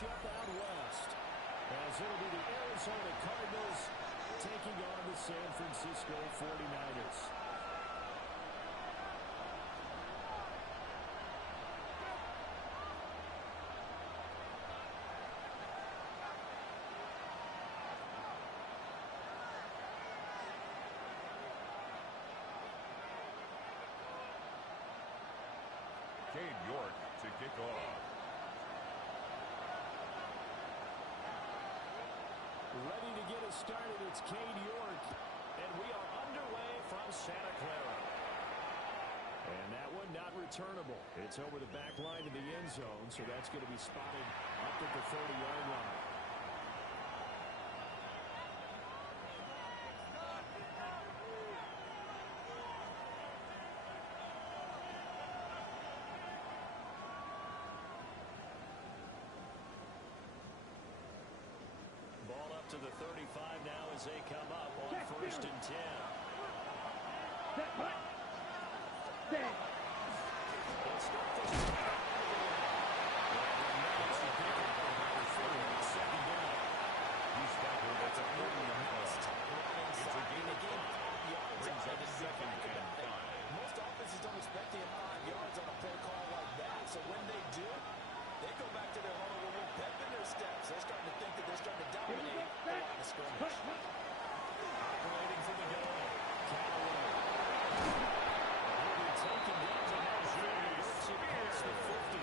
matchup out west, as it'll be the Arizona Cardinals taking on the San Francisco 49ers. Cade York to kick off. Ready to get us started, it's Cade York. And we are underway from Santa Clara. And that one not returnable. It's over the back line to the end zone, so that's going to be spotted up at the 30-yard line. Ball up to the 35 now as they come up on 1st and 10. Most offenses don't expect to hit 5 yards on a play call like that, so when they do, they go back to their huddle with a little pep in their steps. They're starting to think that they're starting to dominate the line of scrimmage. Operating from the gun. Callaway. He'll be taken down to across the 50.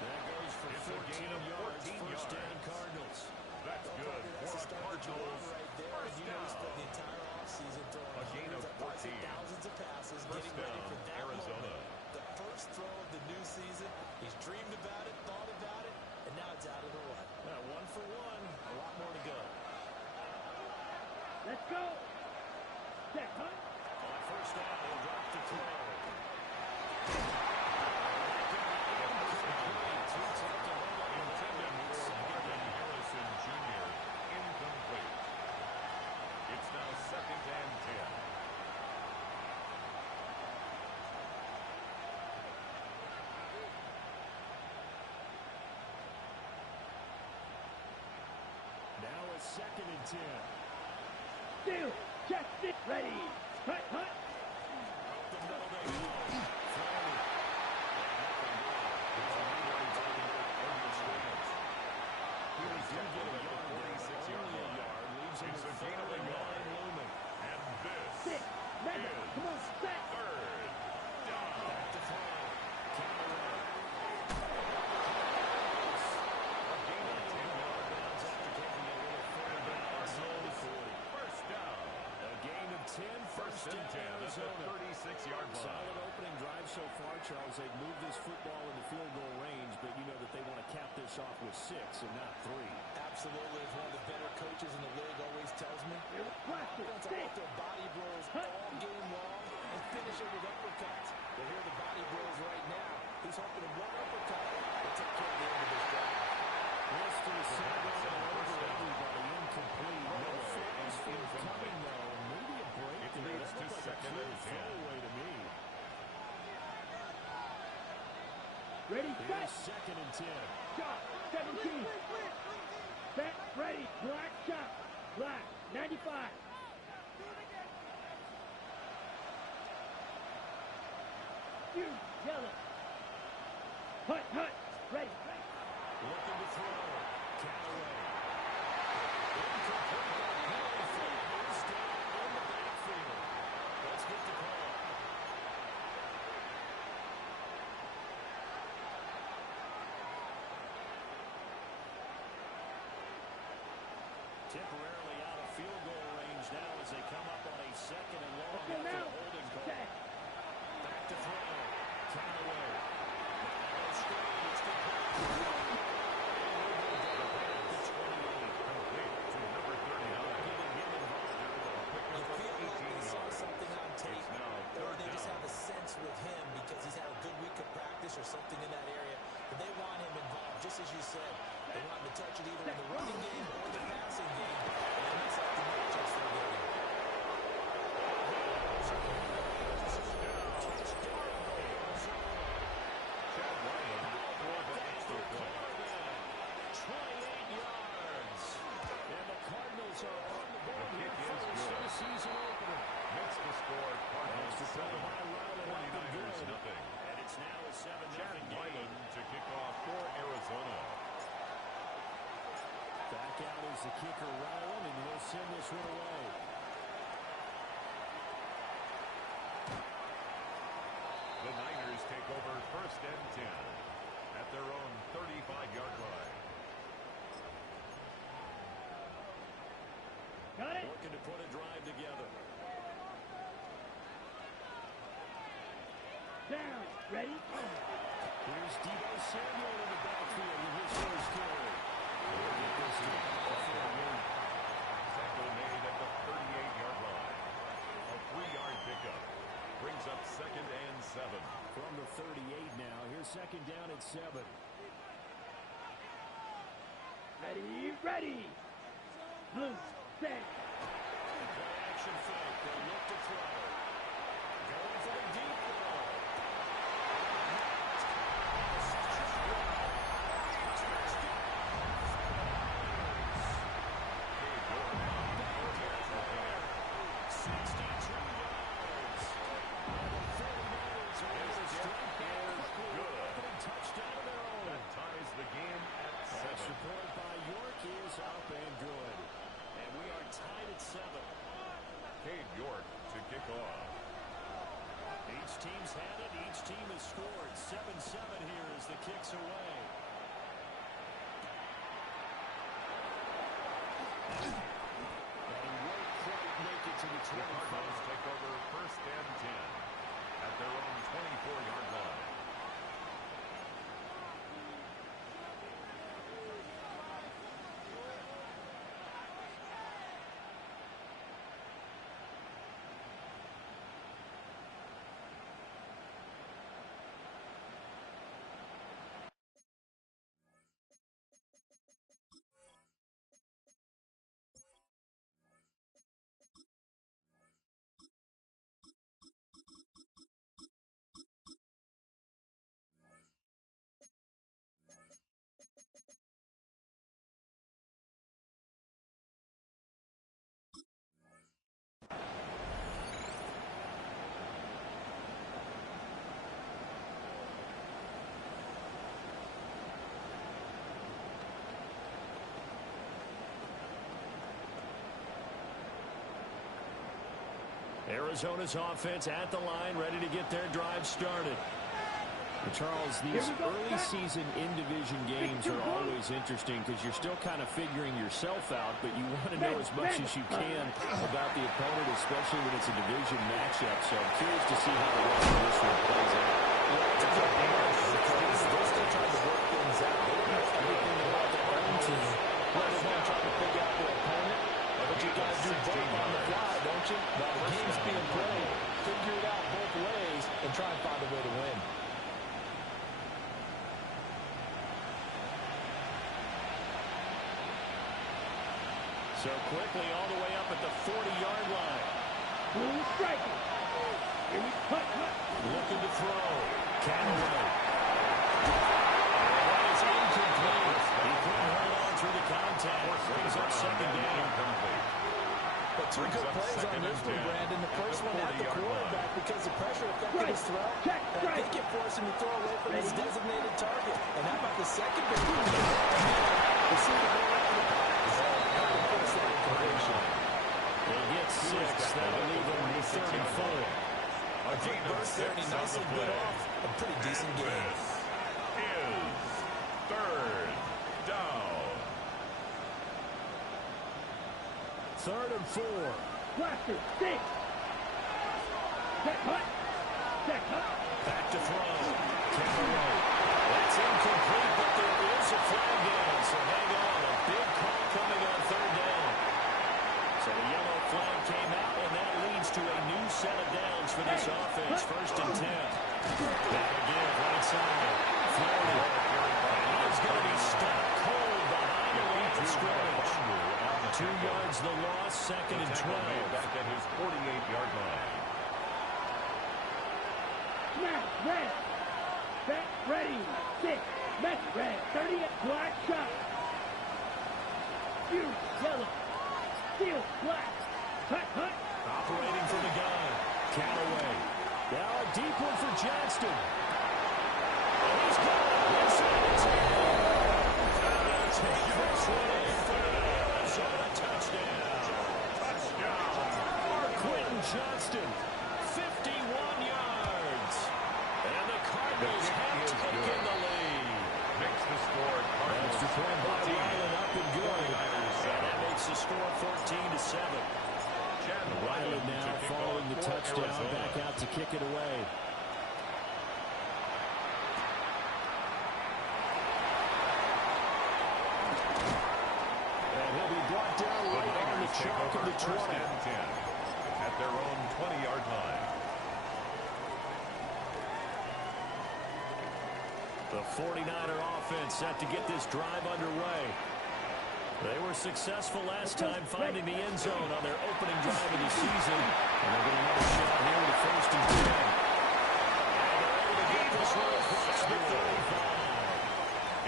That goes for 14 yards. First down, Cardinals. That's good for the Cardinals. Right there. First down. Spent the entire offseason throwing A gain of 14. Thousands of passes, First getting ready for down, that Arizona. moment. The first throw of the new season. He's dreamed about it, thought about it, and now it's out of the run. 1 for 1. A lot more to go. Let's go. Set, huh? On first down, he'll drop the throw. Intended for Marvin Harrison Jr. Incomplete. It's now 2nd and 10. Now it's 2nd and 10. Still, check it, ready. Hut, hut. The middle they go. Flannery. Here's you get a yard there, 46-yard only a line. yard. Leaves him It's with a gain of a 39 yard. looming. And this Six, mega, is come on, set. 3rd down. Back to throw. Callaway. A gain of 10 yards. Bounds after taking a little further down inside the 40. First down. A gain of 10, First and 10 at the Arizona. 36-yard line. Solid opening drive so far, Charles. They've moved this football into field goal range, but you know that they want to cap this off with 6 and not 3. Absolutely. As one of the better coaches in the league always tells me, offense out there body blows all game long and finish it with uppercuts. But here are the body blows right now. He's hoping in one uppercut will take care of the end of this drive. Rest to the center over everybody. Incomplete. No flags coming, though. Maybe a break. It leads to 2nd and 10. Throwaway to me. Ready, set. Here's 2nd and 10. Shot, 17. Set, ready, black shot. Black, 95. You, yellow. Hut, hut, ready. Looking to throw. Callaway. Incomplete. Penalty flag is down in the backfield. Let's get the call. Temporarily out of field goal range now as they come up on a 2nd and long Let's go after now. a holding call. Set. Back to throw. Callaway. Now straight. It's complete. Complete to number 39. Getting him involved. You feel like they saw something on tape, It's now or 3rd they just down. have a sense with him because he's had a good week of practice or something in that area. But they want him involved, just as you said. They want him to touch it either in the running game or the passing game. And that's like the matchups they're getting. Chad Ryland for the extra point. has the kicker rolling, and he'll send this one away. The Niners take over 1st and 10 at their own 35-yard line. Got it. Working to put a drive together. Down. Ready? Here's Deebo Samuel in the backfield with his first carry. He'll get this to a 4-yard. Tackle made at the 38-yard line. A 3-yard pickup brings up 2nd and 7. From the 38 now. Here's 2nd down at 7. Ready, ready. Blue, set. Play action fake. They look to throw. Going for the deep ball. Each team's had it. Each team has scored. 7-7 here as the kick's away. And he won't quite make it to the 25. The Cardinals take over 1st and 10 at their own 24-yard line. Arizona's offense at the line, ready to get their drive started. And Charles, these early season in-division games are always interesting because you're still kind of figuring yourself out, but you want to know as much as you can about the opponent, especially when it's a division matchup. So I'm curious to see how the rest of this one plays out. They're still trying to work things out. They don't know everything about their own team. They want to try to figure out their opponent. But you got to do both on the fly, don't you? While the game's being played, figure it out both ways and try and find a way to win. So quickly all the way up at the 40-yard line. Blue striker. Here we cut. Looking to throw. Callaway. And that is incomplete. He couldn't hold on through the contact. Brings up 2nd down. But two good plays on this one, Brandon. The first one at the quarterback because the pressure affected his throw. And I think it forced him to throw away from his designated target. And how about the second big one? The second one after the pass. He'll get 6. That'll leave him with 3rd and 4. A big burst there, and he nicely bit off a pretty decent game. Is 3rd down. 3rd and 4. Blaster, 6. Set cut. Back to throw. Callaway. That's incomplete, but there is a flag down. So hang on. A big call coming on 3rd down. So the yellow flag came out, and that leads to a new set of downs for this offense. 1st and 10. Back again, right side. Flurry. And he's going to be stuck cold behind the line of scrimmage. 2 yards the loss, 2nd and 12. Back at his 48-yard line. Snap, red. Set, ready. 6. Met, red. 30. Black shot. Fuse, yellow. Steel, black. Cut. Operating from the gun. Callaway. Now a deep one for Johnston. And he's got it. Inside the 10. Take this one in for Arizona. Johnston, 51 yards. And the Cardinals have taken the lead. Makes the score Cardinals Extra point by 14. Ryland, up and good. 49ers And that makes the score 14-7. Chad Ryland to now kick following off the for touchdown, Arizona. back out to kick it away. And he'll be brought down The right on the Niners take chalk of over the first 20. and 10 at their own 20-yard line. The 49er offense set to get this drive underway. They were successful last time finding the end zone on their opening drive of the season. And they're getting another shot here with first and 10. And they're able to get this one across the 35.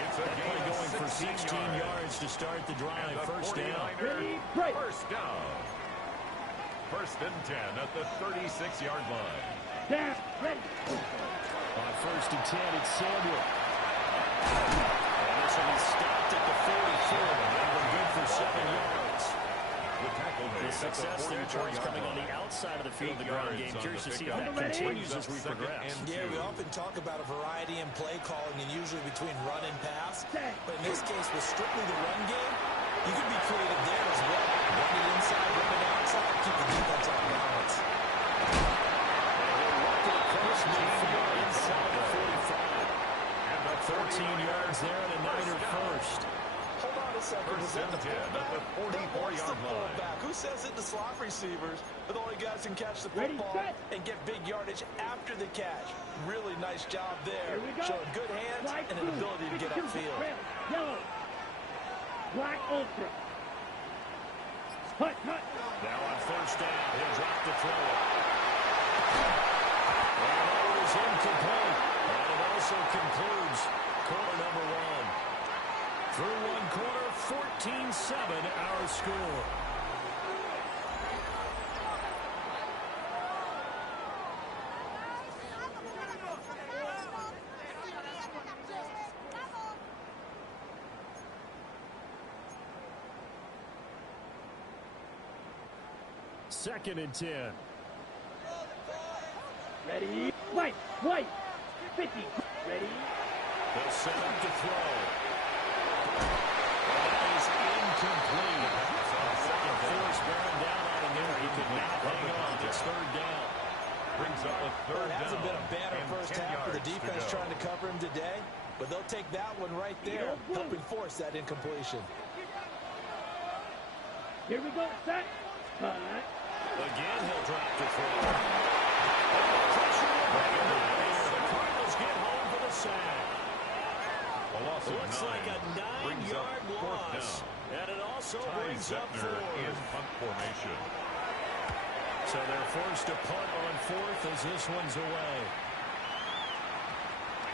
It's a gain of Going for 16 yards to start the drive. And the First down. 49ers, Right. first down. First and 10 at the 36-yard line. Down. Ready. On first and 10, it's Samuel. And this will be stopped at the 44. And we're good for 7 yards. The tackle The made at success the that 44-yard returns coming on line. the outside of the field, 8 the ground yards game. on Curious the to see if pickup. that continues as we Second progress. and Yeah, we 2. often talk about a variety in play calling and usually between run and pass. Set. But in this case, with strictly the run game, you can be creative there as well. Run it inside, run it outside, keep the defense on balance. Inside the 45. And the 13 yards there and a Niner first. Hold on a second. Was First that the and 10 at fullback? the 44-yard That was the line. fullback. Who says it to slot receivers are the only guys who can catch the Ready, football set. and get big yardage after the catch? Really nice job there. Here we go. Showing good hands Flag and an blue. ability to get 52. upfield. Red. Yellow. Black ultra. Hut, hut. Now on first down, he'll drop the throw. And that was incomplete. And it also concludes quarter number one. Through one quarter, 14-7 our score. Second and 10. Ready. White. White. 50. Ready. They'll set up to throw. And that is incomplete. Second force bearing down on him there. He could not hang on. It's third down. Brings up a Well, third it hasn't down. been a banner and first 10 half for the yards to defense go. trying to cover him today, but they'll take that one right there, helping force that incompletion. Here we go. Set. Hut. Again, he'll drop to throw. And the pressure will bring him out here. The Cardinals get home for the sack. A loss of Looks 9 like a brings up 9-yard fourth loss. down. And it also Ty brings up Zepner in fourth. punt formation. So they're forced to punt on fourth as this one's away.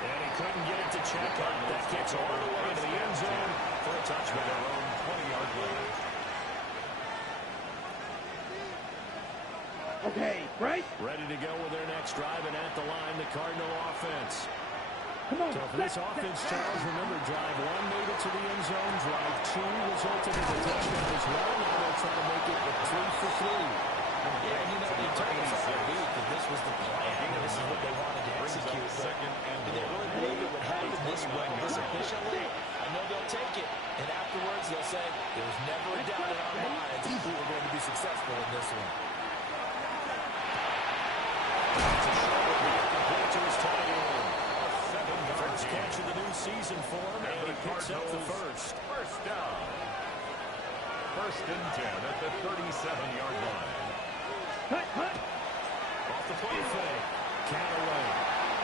And he couldn't get it to check out. That kicks all the way to the end zone for a At touchdown. their own 20-yard line. Okay. Right. Ready to go with their next drive, and at the line, the Cardinal offense. Come on. So for this offense, Charles, remember, drive one made it to the end zone. Drive two resulted in a touchdown as well. Now they'll try to make it 3 for 3. Yeah, and you know, they told us all week that this was the plan, and this is what they wanted to Brings up execute. second and Did they really believe it would happen this way, this efficiently? I know they'll take it, and afterwards they'll say, there was never a doubt in our minds we were going to be successful in this one. It's a short one to get the point to his tight end. a 7-yard First gain. catch of the new season for him, and he picks up the first. First down. First and 10 at the 37-yard line. Hut, hut. Off the play fake. Callaway.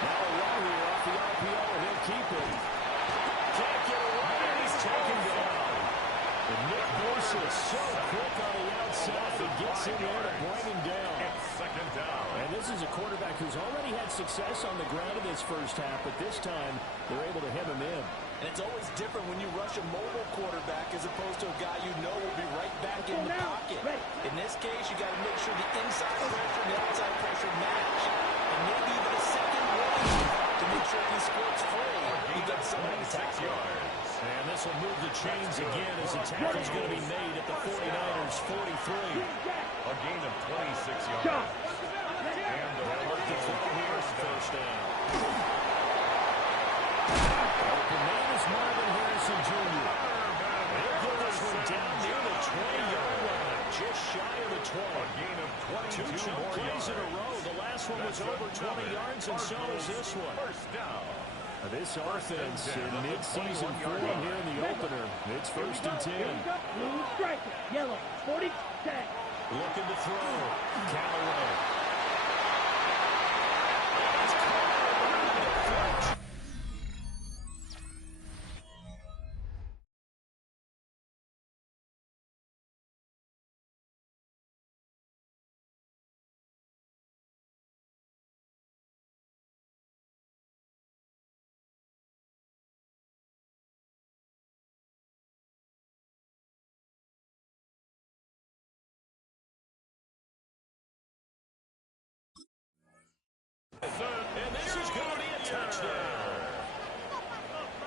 Now a run here off the RPO, and he'll keep it. Can't get away, and he's taken down. And Nick Bosa is so quick on the outside. He gets in there to bring him down. It's second down. And this is a quarterback who's already had success on the ground in this first half, but this time they're able to hem him in. And it's always different when you rush a mobile quarterback as opposed to a guy you know will be right back in the pocket. In this case, you got to make sure the inside pressure and the outside pressure match. And maybe even a second wave to make sure he squirts free. He gets somebody to 26 tackle. yards. And this will move the chains again as the tackle's going to be made at the 49ers' 43. A gain of 26 yards. And they'll look to throw here first down. The man is Marvin Harrison Jr. He'll get this one down near the 20-yard line, just shy of the 20. A gain of 22 Two more plays yards. in a row. The last one was over 20 yards, and so is this one. First down. This offense in mid-season form here in the opener. It's first and 10. Blue striker, yellow, 40, 10. Looking to throw. Callaway. And this is going to be a touchdown.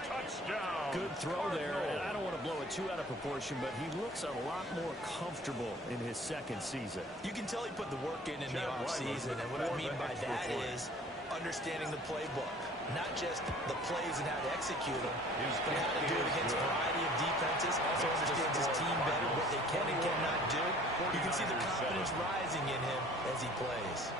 Touchdown. Good throw there, and I don't want to blow it too out of proportion, but he looks a lot more comfortable in his second season. You can tell he put the work in the offseason, and what I mean by that is understanding the playbook. Not just the plays and how to execute them, but how to do it against a variety of defenses. Also understands his team better, what they can and cannot do. You can see the confidence rising in him as he plays.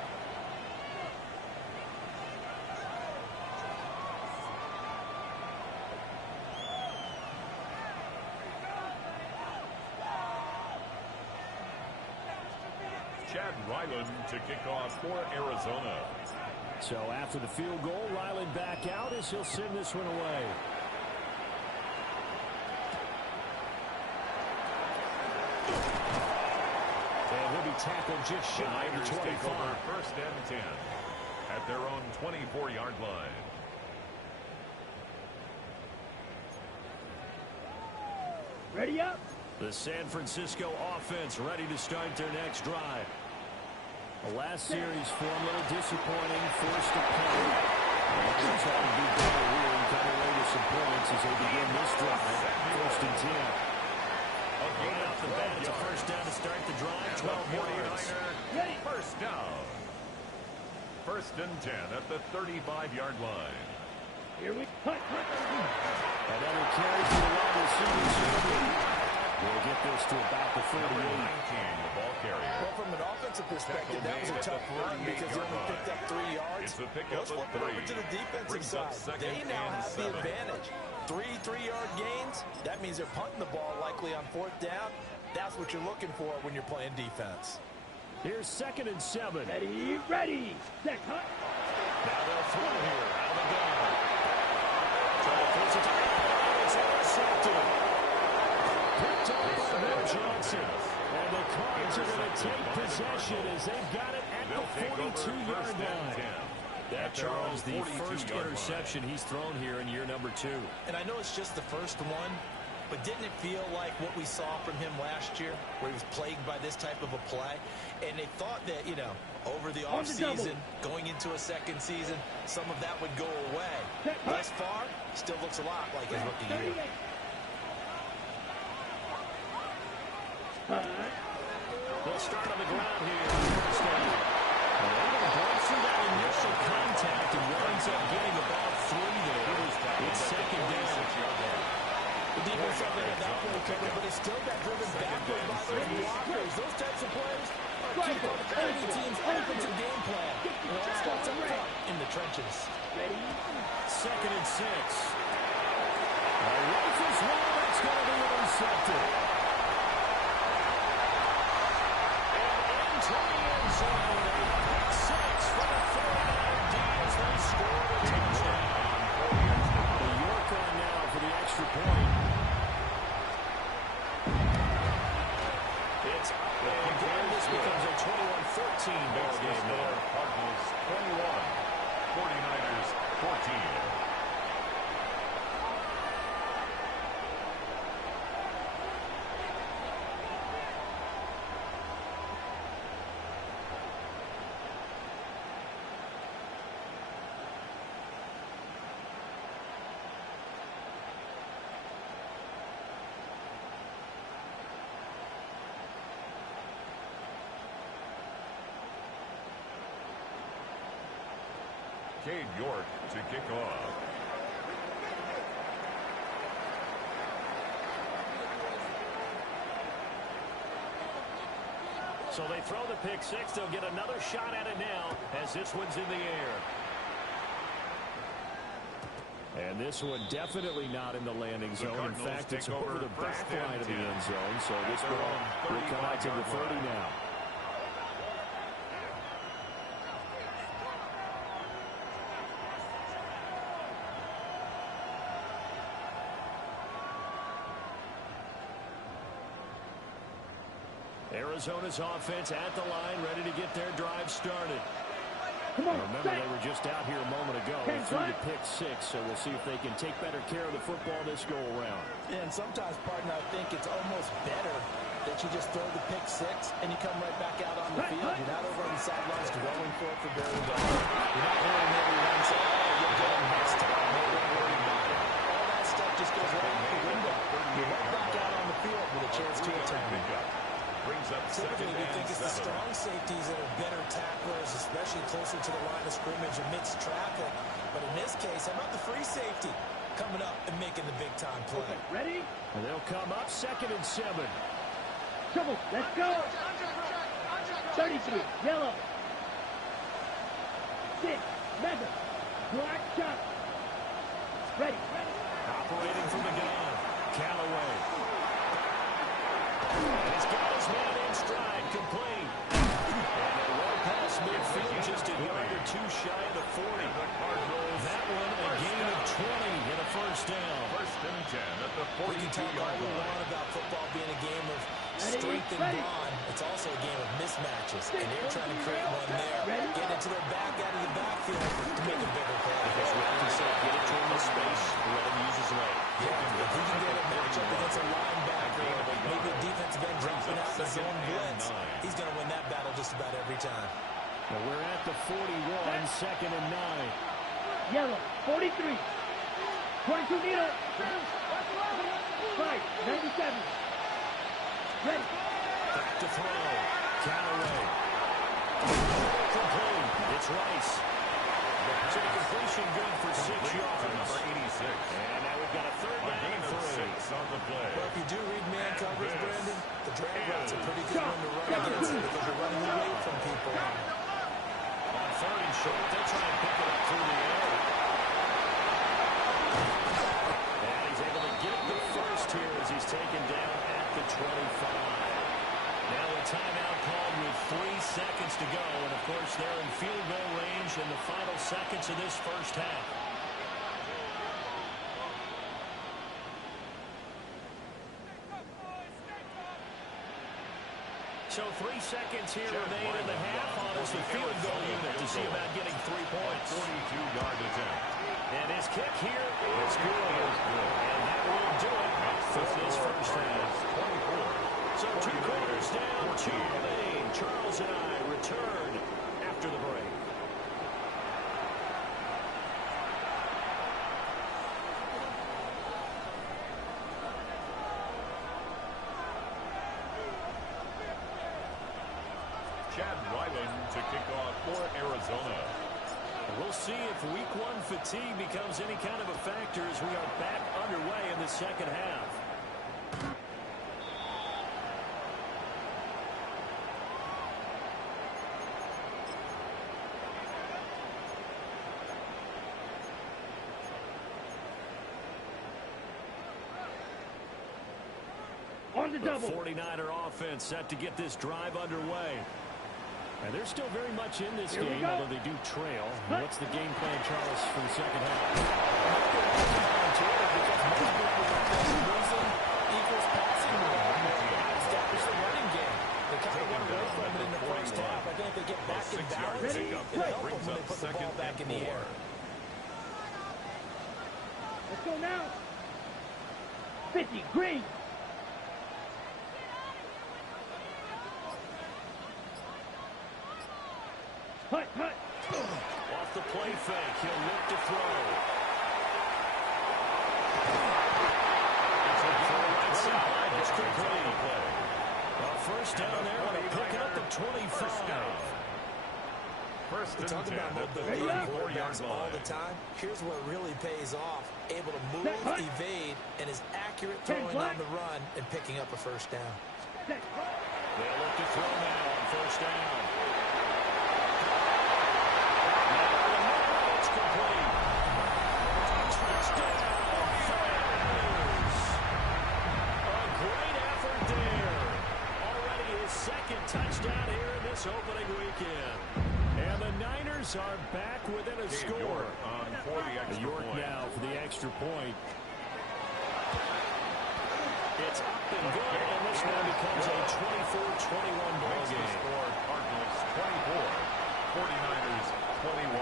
Chad Ryland to kick off for Arizona. So after the field goal, Ryland back out as he'll send this one away. And he'll be tackled just shy of the 25. First and 10 at their own 24-yard line. Ready up. The San Francisco offense ready to start their next drive. The last series for a little disappointing, forced to punt. They're trying to do better here and come away with some points as they begin this drive. First and 10. Right off the bat, it's a first down to start the drive. 12 more yards. First down. First and 10 at the 35-yard line. Here we punt. Another carry to the wide receiver. We'll get this to about the 38. Number 19, the ball carrier. Well, from an offensive perspective, that was a tough run because he only picked up 3 yards. It's a pickup Let's of flip it 3. over to the defensive Brings up side. second They now and have the 7. advantage. 3 3-yard gains. That means they're punting the ball likely on 4th down. That's what you're looking for when you're playing defense. Here's second and 7. Ready, ready. Set, cut. Now they'll throw here out of the gun. Trying to force it to it's intercepted. Picked up by Will Johnson. And the Cards are going to take possession as they've got it at the 42-yard line. That, Charles, the first interception he's thrown here in year number 2. And I know it's just the first one, but didn't it feel like what we saw from him last year, where he was plagued by this type of a play? And they thought that, you know, over the offseason, going into a second season, some of that would go away. Thus far, still looks a lot like his rookie year. They'll start on the ground here. First down. They're going to break through that initial contact and winds up getting about 3 there. It's second down. The defense up there at that point covered, but he still got driven backward by those blockers. Those types of plays are key part of any team's offensive game plan. It all starts up front in the trenches. Second and 6. Rifles one. That's going to be intercepted. To the end zone, a pick 6 for the 49er D as they score the touchdown. The York on now for the extra point. It's up and again. This becomes a 21-14 ball game now. Cardinals 21, 49ers 14. Cade York to kick off. So they throw the pick six. They'll get another shot at it now as this one's in the air. And this one definitely not in the landing zone. In fact, it's over the back line of the end zone. So this ball will come out to the 30 now. Arizona's offense at the line, ready to get their drive started. Remember, they were just out here a moment ago and threw the pick six, so we'll see if they can take better care of the football this go-around. Yeah, and sometimes, partner, I think it's almost better that you just throw the pick six and you come right back out on the field. You're not over on the sidelines going for it for very long. You're not worrying every run, so you'll get it next time. Don't worry about it. All that stuff just goes right out the window. You're right back out on the field with a chance to attack. Brings up typically, we think it's the strong safeties that are better tacklers, especially closer to the line of scrimmage amidst traffic. But in this case, how about the free safety coming up and making the big-time play? Okay, ready? And they'll come up 2nd and 7. Trouble, let's go. 33, yellow. 6, mega. Black shot. Ready. Operating from the gun, Callaway. And he's got his man in stride, complete. And a low pass midfield, just a yard or two shy of the 40. That one a gain of 20 and a first down. 1st and 10 at the 42-yard line. We can talk all we want about football being a game of strength and bond. It's also a game of mismatches, and they're trying to create one there. Get into their back out of the backfield to make a bigger play. Because we have to say, get it to him in space, let him use his leg. Yeah, if he can get a matchup against a linebacker, maybe a defensive end dropping out the zone blitz, he's going to win that battle just about every time. Well, we're at the 41, 2nd and 9. Yellow, 43. 22 needle. 5, 97. Ready. Back to throw. Callaway. Complete. It's Rice. So the completion good for 6 yards. Number 86. And now we've got a 3rd down and 3. On the play. Well, if you do read man coverage, Brandon, the drag route's a pretty good one to run against because you're running away from people. On 3rd and short, they'll try and pick it up through the air. And he's able to get the first here as he's taken down at the 25. Now a timeout called with 3 seconds to go. And, of course, they're in field goal range in the final seconds of this first half. So 3 seconds here remain in the half on as the field goal unit to see about getting 3 points. 42-yard attempt. And his kick here is good. And that will do it for this first half. 24. So 2 quarters down, 2 remain. Charles and I return after the break. Chad Ryland to kick off for Arizona. We'll see if week 1 fatigue becomes any kind of a factor as we are back underway in the second half. On the double. The 49er offense set to get this drive underway. And they're still very much in this game, although they do trail. What's the game plan, Charles, for the second half? Equals passing establish the running game. They kind of run away from it in the first half. I think they get back in balance. It'll help them when they put the ball back in the air. Let's go now. 50, green. Hut, hut. Off the play fake, he'll look to throw. It's complete. Well, first down there, and picking up the 25. First We and talk 10 about at the mobility in 34-yard quarterbacks all line. the time. Here's where it really pays off. Able to move, evade, and is accurate throwing on the run and picking up a first down. They'll look to throw now on first down. It's complete. Touchdown, Flyers. A great effort there. Already his second touchdown here in this opening weekend. And the Niners are back within a score. York on for the extra York point. now for the extra point. It's up and good, and this now becomes a 24-21 ball Makes the game. score Cardinals 24, 49ers 21.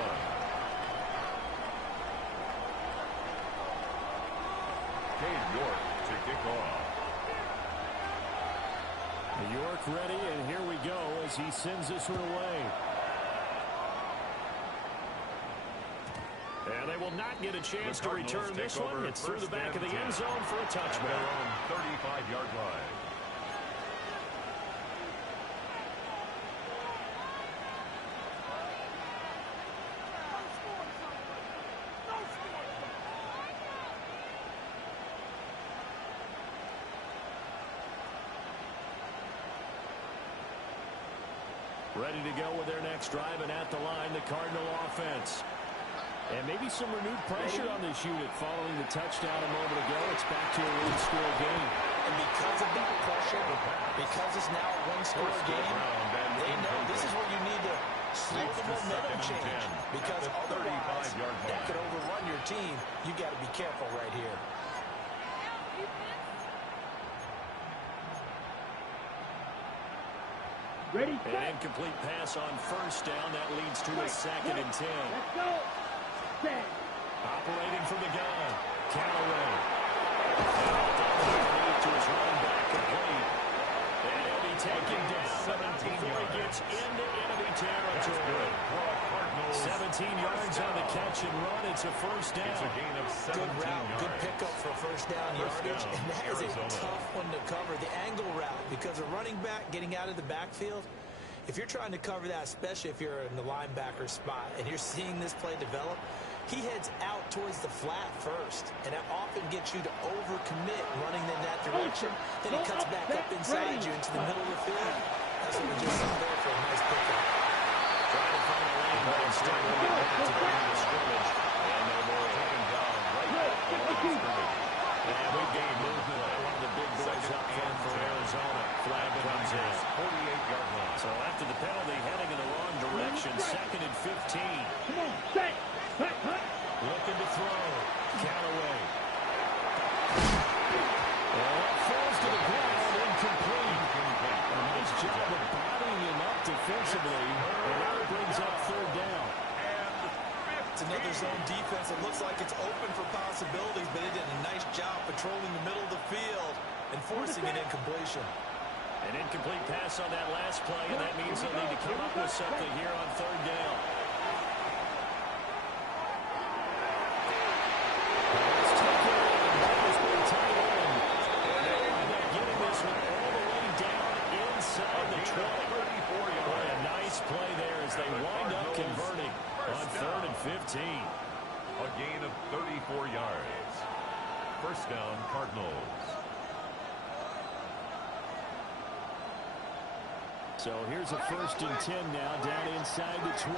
Cade York to kick off. York ready, and here we go as he sends this one away. And they will not get a chance to return this one. It's through the back of the end zone for a touchback. Their own 35-yard line. Ready to go with their next drive, and at the line, the Cardinal offense. And maybe some renewed pressure on this unit following the touchdown a moment ago. It's back to a one-score game. And because of that pressure, because it's now a one-score game, they know this is where you need to slow the momentum change. Because otherwise, that could overrun your team. You got to be careful right here. Ready, An set. incomplete pass on first down. That leads to a 2nd and 10. Let's go. Set. Operating from the gun, Callaway. To his running back complete. And he'll be taken down before he gets into enemy territory. 17 yards on the catch and run. It's a first down. It's a gain of 17 Good route, yards. good pickup for first down yardage. down, And that is a Arizona. tough one to cover. The angle route, because a running back getting out of the backfield, if you're trying to cover that, especially if you're in the linebacker spot and you're seeing this play develop, he heads out towards the flat first, and that often gets you to overcommit running in that direction. Then he cuts back up inside you into the middle of the field. That's what we just saw there for a nice pickup. Trying to find a lane, but instead we'll get back to the line of scrimmage. And no more. Taken down right at the line of scrimmage. And we gain movement by one of the big boys up front for Arizona. Flag comes in. 48-yard line. So after the penalty, heading in the wrong direction, 2nd and 15. Come on, set. Hut, hut. Looking to throw. Callaway. And it falls to the ground, incomplete. A nice job of bodying him up defensively. And now it brings up 3rd down. It's another zone defense. It looks like it's open for possibilities, but it did a nice job patrolling the middle of the field and forcing an incompletion. An incomplete pass on that last play, and that means they'll need to come up with something here on 3rd down. Let's take it in. That has been tight end. And they wind up getting this one all the way down inside the 20. Boy, a nice play there as they wind up converting on 3rd and 15. A gain of 34 yards. First down, Cardinals. So here's a 1st and 10 now, down inside the 20.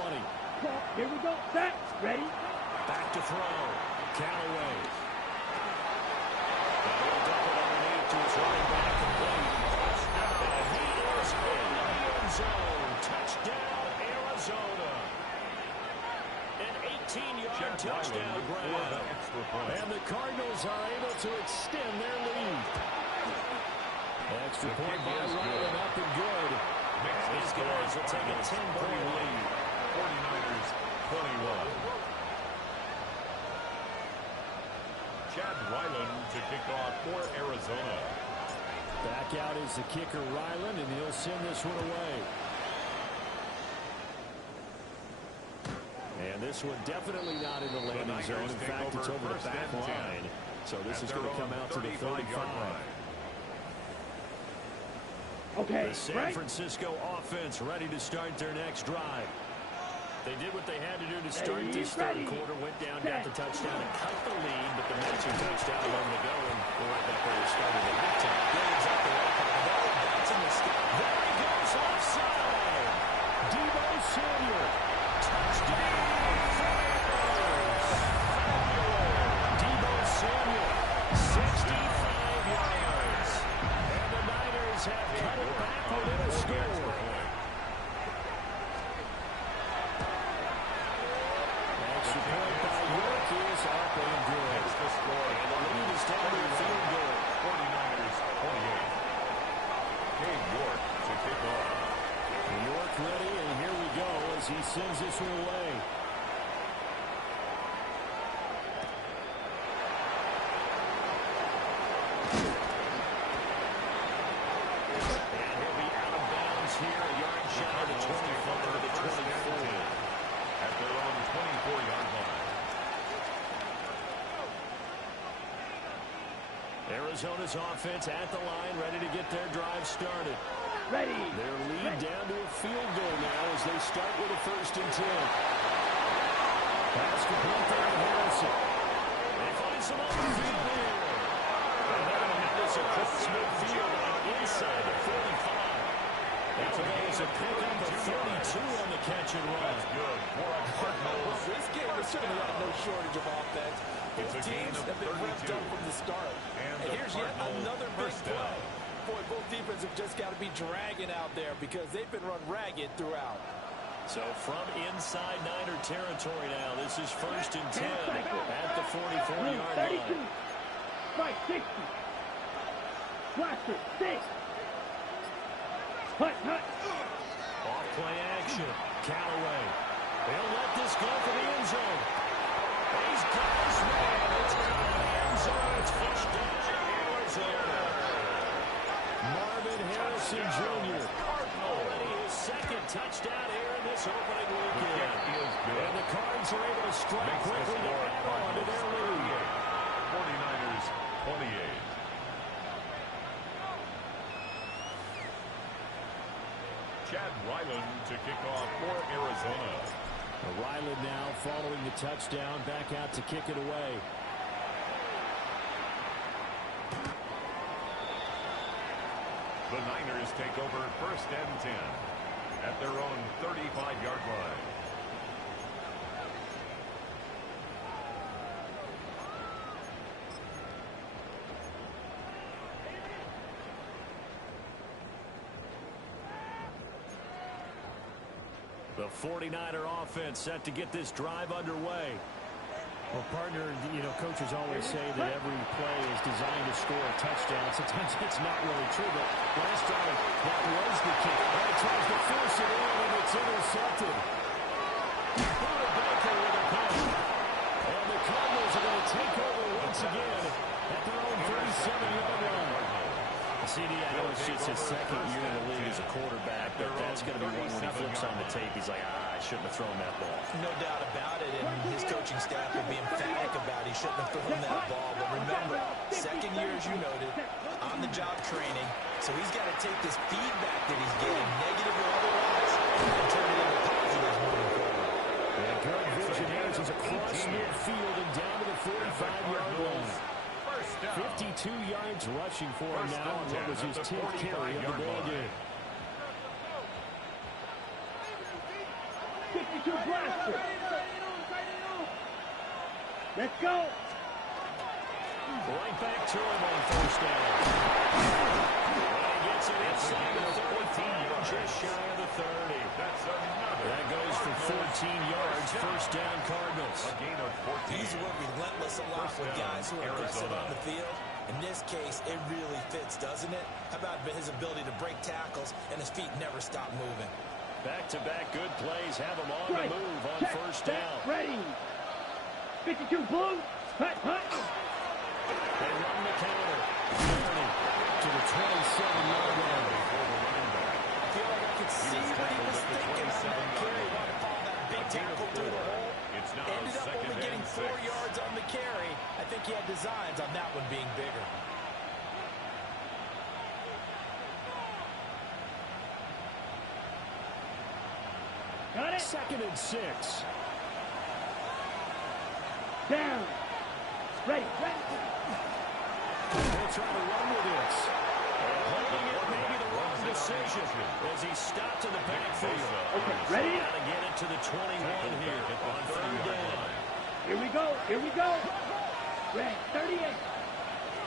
Here we go. Set. Ready. Back to throw. Callaway. He'll dump it underneath to his running back complete. And he is in the end zone. Touchdown, Arizona. An 18-yard touchdown grab. And the Cardinals are able to extend their lead. Extra point by Ryland, up and good. These guys will take a 10-point lead. 49ers 21. Chad Ryland to kick off for Arizona. Back out is the kicker, Ryland, and he'll send this one away. And this one definitely not in the landing zone. In fact, it's over the back line. So this is going to come out to the 35. Okay, The San right. Francisco offense ready to start their next drive. They did what they had to do to start this third quarter. Went down, got the touchdown, and cut the lead. But the matching touchdown a moment ago, and we're right back where we started at halftime. Yeah, exactly right. That's in the sky. There he goes, left side. Deebo Samuel. Touchdown. Deebo Samuel, 65 yards. And the Niners have cut it back within a score. Extra point by York is up and good. That's the score. And the lead is down to a field goal. 49ers 28. Cade York to kick off. York ready, and here we go as he sends this one away. And he'll be out of bounds here, a yard shy of the 25 to the 24. At their own 24-yard line. Arizona's offense at the line, ready to get their drive started. Ready. Their lead down to a field goal now as they start with a 1st and 10. Pass complete there to Harrison. They find some open field here. And they're going to have this across midfield inside the 45. That's a pick up of 32 on the catch and run. That's good for a Cardinals. This game has certainly had no shortage of offense. It's a gain Teams of have been revved 32. up from the start. And And the here's yet Cardinals another big first play. down. Boy, both defenses have just got to be dragging out there because they've been run ragged throughout. So from inside Niner territory now, this is 1st and 10 at the 44-yard 32. line. Strike 60. Blaster 6. Hut, hut. Off play action. Callaway. They'll let this go for the end zone. He's got his man. It's out of the end zone. It's first down, Arizona. Marvin Harrison Jr. Already his 2nd touchdown here in this opening weekend. And the Cards are able to strike quickly to add on to their lead. 49ers 28. Chad Ryland to kick off for Arizona. Ryland now following the touchdown, back out to kick it away. The Niners take over 1st and 10 at their own 35-yard line. The 49er offense set to get this drive underway. Well, partner, coaches always say that every play is designed to score a touchdown. Sometimes it's not really true, but last drive, that was the kick. He tries to force it in, and it's intercepted. Buda Baker with a punt. And the Cardinals are going to take over once again at their own 37-yard line. CD, I know it's just his 2nd year in the league as a quarterback, but that's going to be one when he flips on the tape. He's like, I shouldn't have thrown that ball. No doubt about it, and his coaching staff will be emphatic about he shouldn't have thrown that ball. But remember, 2nd year, as you noted, on-the-job training, so he's got to take this feedback that he's getting, negative or otherwise, and turn it into positives moving forward. And good vision here as across midfield and down to the 45-yard line. 52 yards rushing for him now on what was his 10th carry of the ball game. 52 blaster. Let's go. Right back to him on 1st down. And he gets it inside the 14, just shy of the 30. That's another. That goes for 14 yards. 1st down, Cardinals. A gain of 14. He's worked relentless a lot with guys who are aggressive on the field. In this case, it really fits, doesn't it? How about his ability to break tackles and his feet never stop moving? Back-to-back good plays have him on the move on Check. 1st down. Ready. 52 blue. Hut, hut. They run the counter. Turning to the 27-yard line. I feel like I could see what he was thinking on that carry. Want to follow that big tackle through the hole. It's now Ended up 2nd only getting and 4 6. yards on the carry. I think he had designs on that one being bigger. Got it. 2nd and 6. Down. Ready. They'll try to run with this. Holding it, maybe the wrong decision as he stopped in the backfield. Okay, ready? Got to get it to the 21 here on 3rd down. Here we go. Red, 38.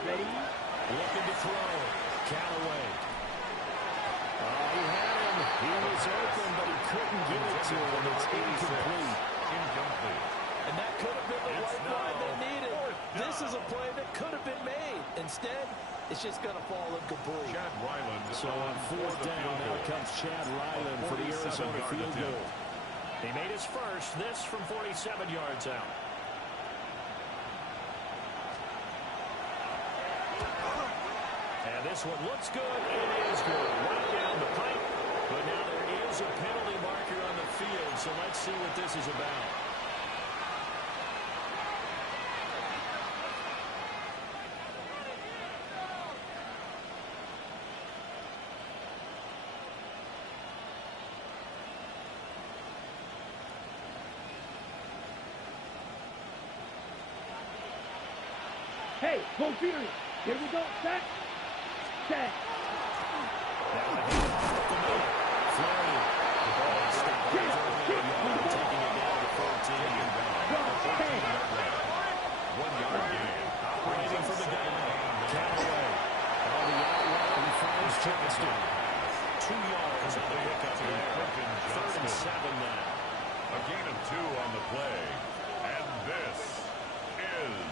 Ready? Looking to throw. Callaway. He had him. He was open, but he couldn't get it to him. It's incomplete. And that could have been the lifeline they needed. This is a play that could have been made. Instead, it's just going to fall incomplete. Chad Ryland. So on 4th down, now comes Chad Ryland for the Arizona field goal. He made his first, this from 47 yards out. And this one looks good. It is good. Right down the pipe. But now there is a penalty marker on the field, so let's see what this is about. Hey, go Fury. Here we go. Set. Now a handoff up the middle. Flurry. Taking it down to 14. 1 yard gain. Operating from the gun. Callaway. On the outright, he finds Johnston. 2 yards on the pickup there. 3rd and 7 now. A gain of 2 on the play. And this is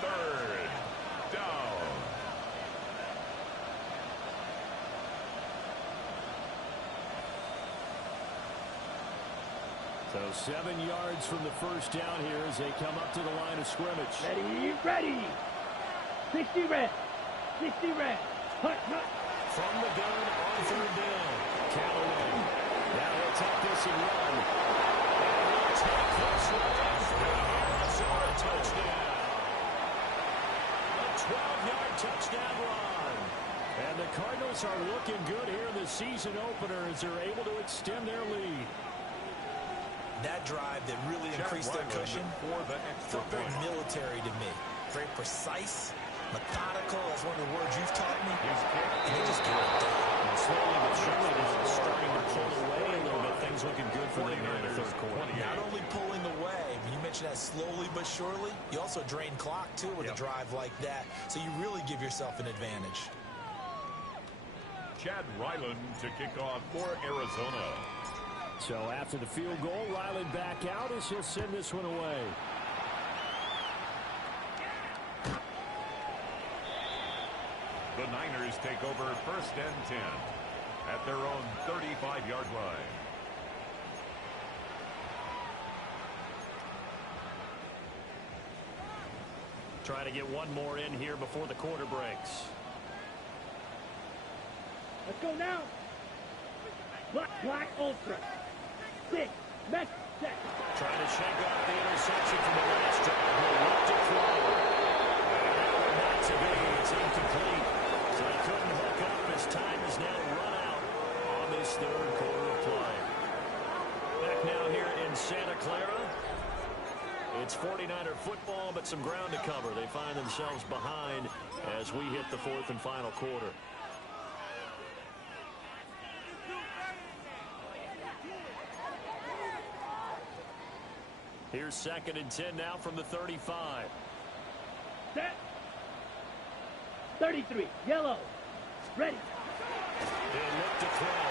3rd down. So 7 yards from the first down here as they come up to the line of scrimmage. Ready. 60 red. Hut. From the gun on 3rd down. Callaway. Now he'll take this and run. And he'll take this one for the Arizona touchdown. A 12-yard touchdown run. And the Cardinals are looking good here in the season opener as they're able to extend their lead. That drive that really increased their cushion felt very military to me. Very precise, methodical. That's one of the words you've taught me. And they just got it done. And slowly but surely, they're starting to pull away a little bit. Things looking good for them here in the 3rd quarter. Not only pulling away, when you mentioned that slowly but surely, you also drain clock, too, with a drive like that. So you really give yourself an advantage. Chad Ryland to kick off for Arizona. So after the field goal, Ryland back out as he'll send this one away. The Niners take over 1st and 10 at their own 35-yard line. Trying to get one more in here before the quarter breaks. Let's go now. Black Ultra. 6. Met. Set. Trying to shake off the interception from the last drive. He'll look to throw. Not to be. It's incomplete. So he couldn't hook up. His time is now run out on this 3rd quarter of play. Back now here in Santa Clara. It's 49er football, but some ground to cover. They find themselves behind as we hit the 4th and final quarter. Here's 2nd and 10 now from the 35. Set. 33. Yellow. Ready. They look to throw.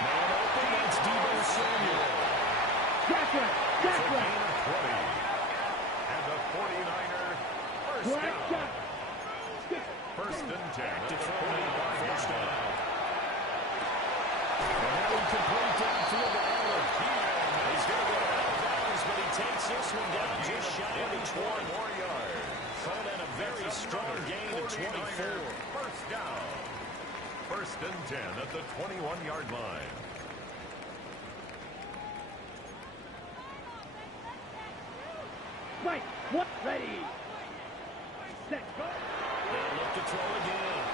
Man open. That's Deebo Samuel. Jacker. And the 49er first Black down. shot. 1st and 10 To at the throw now, 45-yard first line. down. And now incomplete downfield to Allen. He's going to go out of bounds, but he takes this one down just shy of the 20. More yards. Called out a very strong gain of 24. 1st down. 1st and 10 at the 21-yard line. Right. What? Ready. Set. Go. They look to throw again.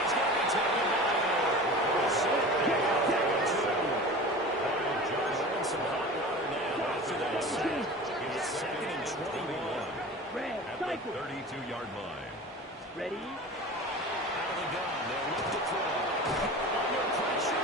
He's going to be taken down. some hot water now after that sack. It's second and 21. Red, At the cycle. 32-yard line. Ready? Out of the gun. They'll look to throw. Under pressure.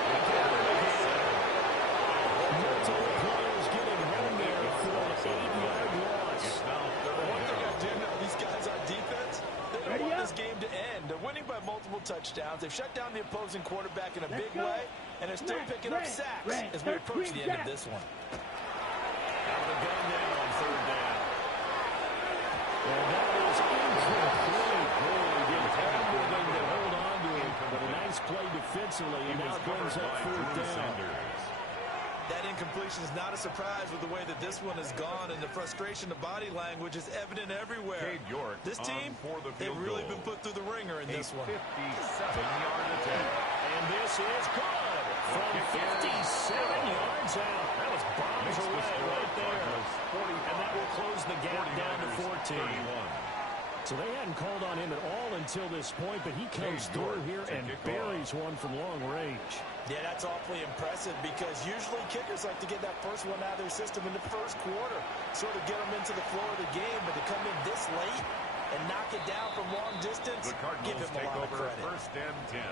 Multiple players getting home there for an 8-yard loss. It's now One thing I 3rd do down. know, these guys on defense, they don't Ready want up. this game to end. They're winning by multiple touchdowns. They've shut down the opposing quarterback in a Let's big go. way, and they're still Red, picking up red, sacks red. as we approach the end of Jack. this one. Out of the gun now on 3rd down. And that is incomplete. Boy, did everything to hold on to him. But a nice play defensively, and now it brings up 4th down. That incompletion is not a surprise with the way that this one has gone, and the frustration, the body language is evident everywhere. Cade York This team, for the they've field really goal. been put through the ringer in A this one. 57-yard attempt. And this is good from 57 yards out. That was bombs Makes the away score right there. Cardinals 45. And that will close the gap down to 14. 31. So they hadn't called on him at all until this point, but he comes Cade through York here to and kick buries one from long range. Yeah, that's awfully impressive because usually kickers like to get that first one out of their system in the first quarter, sort of get them into the flow of the game, but to come in this late and knock it down from long distance, The give Cardinals him a take lot of over credit. 1st and 10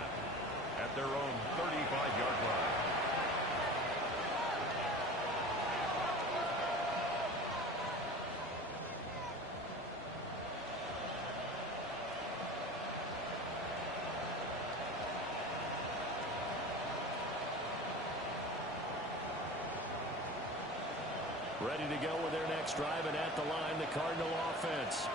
at their own 35-yard line. Ready to go with their next drive, and at the line, the Cardinal offense.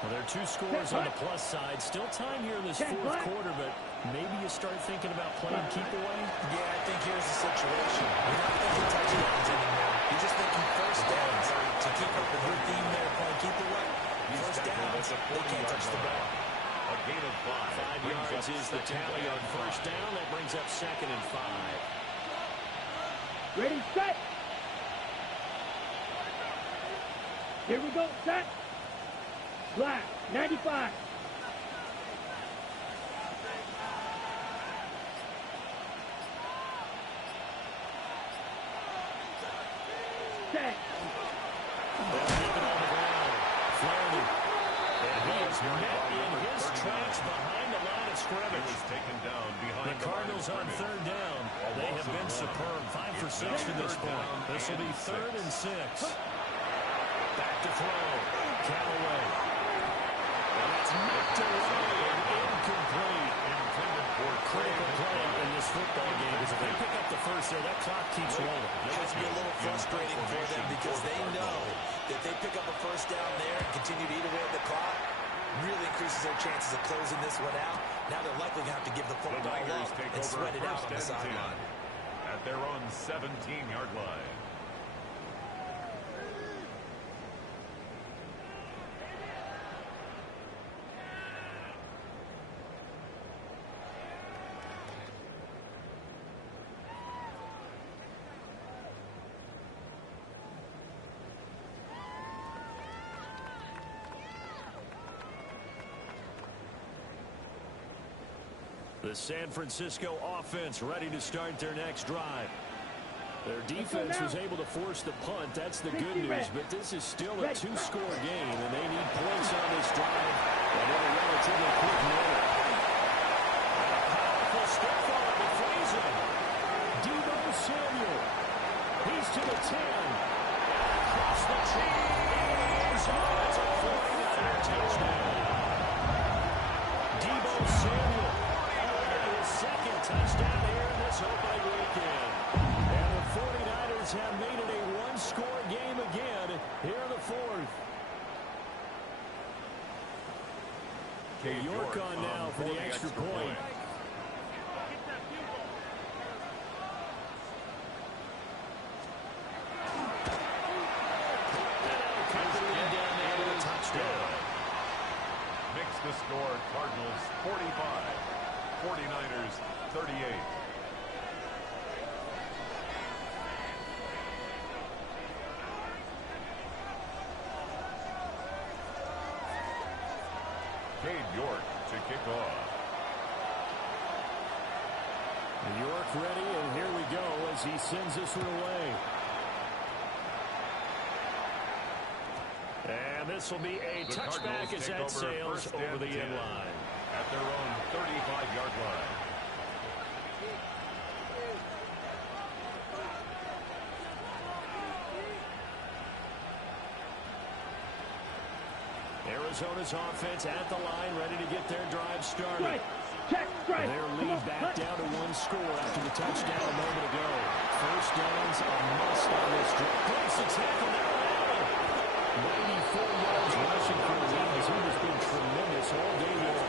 Well, there are 2 scores on the plus side. Still time here in this 4th quarter, but maybe you start thinking about playing keep away. Yeah, I think here's the situation. You're not thinking touchdowns anymore. You're just thinking first downs to keep up with your theme there, playing keep away. First downs, they can't touch the ball. A gain of 5. 5 yards is the tally on first down. That brings up 2nd and 5. Ready, set. Here we go, set. Black, 95. Set. They'll keep it on the ground. Flaherty. And he is met in his tracks behind the line of He scrimmage. was taken down behind The Cardinals on line of 3rd down. They have been superb. 5 for 6 to this point. This will be 3rd and 6. Back to throw. Callaway. And it's knocked away and incomplete. intended for Critical play in this football game because if they pick up the first there, that clock keeps rolling. It must be a little frustrating for them because they know that if they pick up a first down there and continue to eat away at the clock, really increases their chances of closing this one out. Now they're likely going to have to give the The football Niners up take and over sweat it out on the 1st and 10 sideline. at their own 17-yard line. The San Francisco offense ready to start their next drive. Their defense was able to force the punt. That's the good news, but this is still a 2-score game, and they need points on this drive and in a relatively quick manner. Powerful stiff arm to freeze him. Deebo Samuel. He's to the 10. Across the trees. Oh, it's a 49er touchdown. Deebo Samuel. His 2nd touchdown here in this opening weekend. And the 49ers have made it a 1-score game again here in the 4th. Cade York on now for the extra point. Makes the score Cardinals 45, 49ers 38. Cade York to kick off. York ready, and here we go as he sends this one away. And this will be a The touchback Cardinals as take that sails first over and the 10 end line. at their own 35-yard line. Arizona's offense at the line, ready to get their drive started. Strike. Check. Strike. Their lead back down to one score after the touchdown a moment ago. First down's a must on this drive. Breaks the tackle now. 94 yards rushing for the lead. He has been tremendous all day long.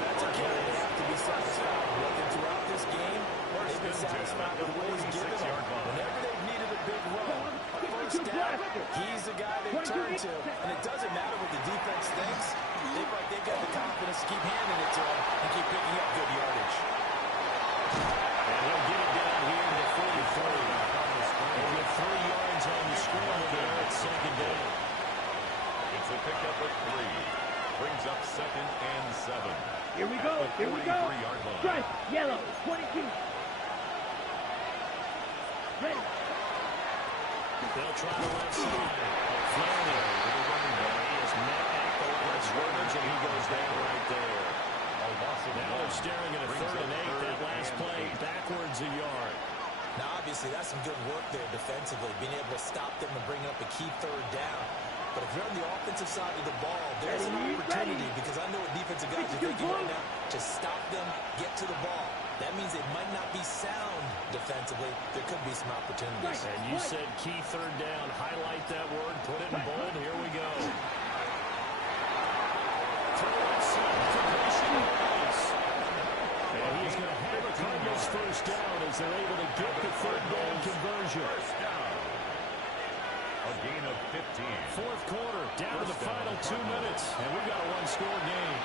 That's a carry they have to be satisfied with. And throughout this game, they've been satisfied with what he's given them. Whenever they've needed a big run, a first down, he's the guy they turn to. And it doesn't matter what the defense thinks. They've got the confidence to keep handing it to him and keep picking up good yardage. And he'll get it down here to 43. They'll get 3 yards on the score there at second down. It's a pickup of 3. Brings up second and 7. Here we go. At the 43-yard line. Strike. Yellow. 22. Ready. They'll try the left side. Flannery, the running back. He is met at the line of scrimmage, and he goes down right there. Now they're staring at a 3rd and 8. That last play backwards a yard. Now, obviously, that's some good work there defensively, being able to stop them and bring up a key 3rd down. But if you're on the offensive side of the ball, there's an opportunity, because I know what defensive guys are thinking right now. Just stop them, get to the ball. That means it might not be sound defensively. There could be some opportunities. And you said key 3rd down. Highlight that word. Put it in bold. Here we go. And he's going to have a Cardinals first down as they're able to get the 3rd down conversion. First down. A gain of 15. 4th quarter, down to the final 2 minutes, and we've got a one-score game.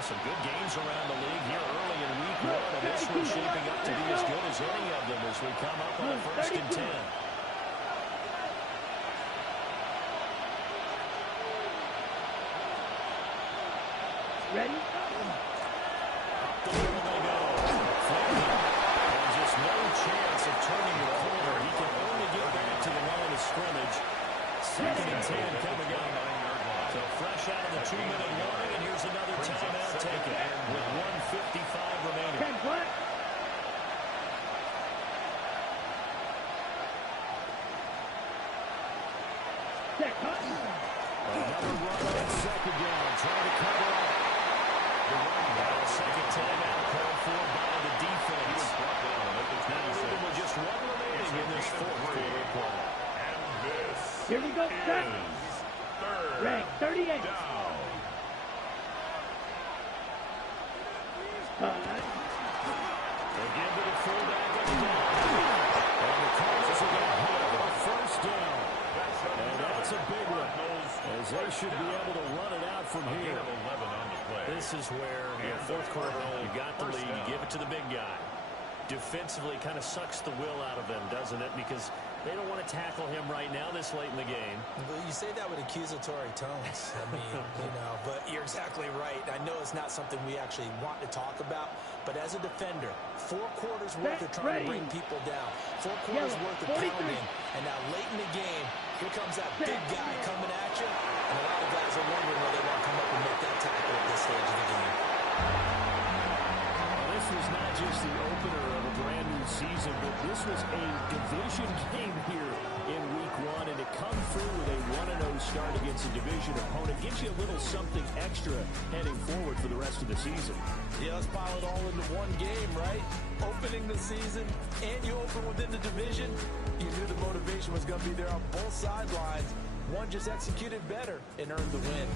Some good games around the league here early in week 1, and this one's shaping up to be as good as any of them as we come up on a 1st and 10. Ready? Up the middle they go. And just no chance of turning the corner. He can only get back to the line of scrimmage. 2nd and 10 coming up. So fresh out of the 2-minute warning, and here's another timeout taken with 1:55 remaining. 10 flat. Set cut. Another run on 2nd down, trying to cover up. The running back, 2nd timeout called for by the defense. Now moving with just 1 remaining in this 4th quarter play. And this Here we go. Set. is 3rd Rank 38. down. They give to the fullback and down. And the Cardinals are going to have a first down. And that's a big one, as they should be able to run it out from here. 11 on the play. This is where, in the 4th quarter, you got the lead, you give it to the big guy. Defensively kind of sucks the will out of them, doesn't it? Because they don't want to tackle him right now this late in the game. Well, you say that with accusatory tones. I mean, but you're exactly right. I know it's not something we actually want to talk about, but as a defender, 4 quarters worth of trying to bring people down, 4 quarters worth of pounding, and now late in the game, here comes that big guy coming at you, and a lot of guys are wondering whether they want to come up and make that tackle at this stage of the game. This was not just the opener of a brand new season, but this was a division game here in week 1, and to come through with a 1-0 start against a division opponent gives you a little something extra heading forward for the rest of the season. Yeah, let's pile it all into one game, right? Opening the season, and you open within the division. You knew the motivation was going to be there on both sidelines. One just executed better and earned the win.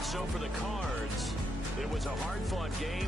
So for the Cards, it was a hard-fought game.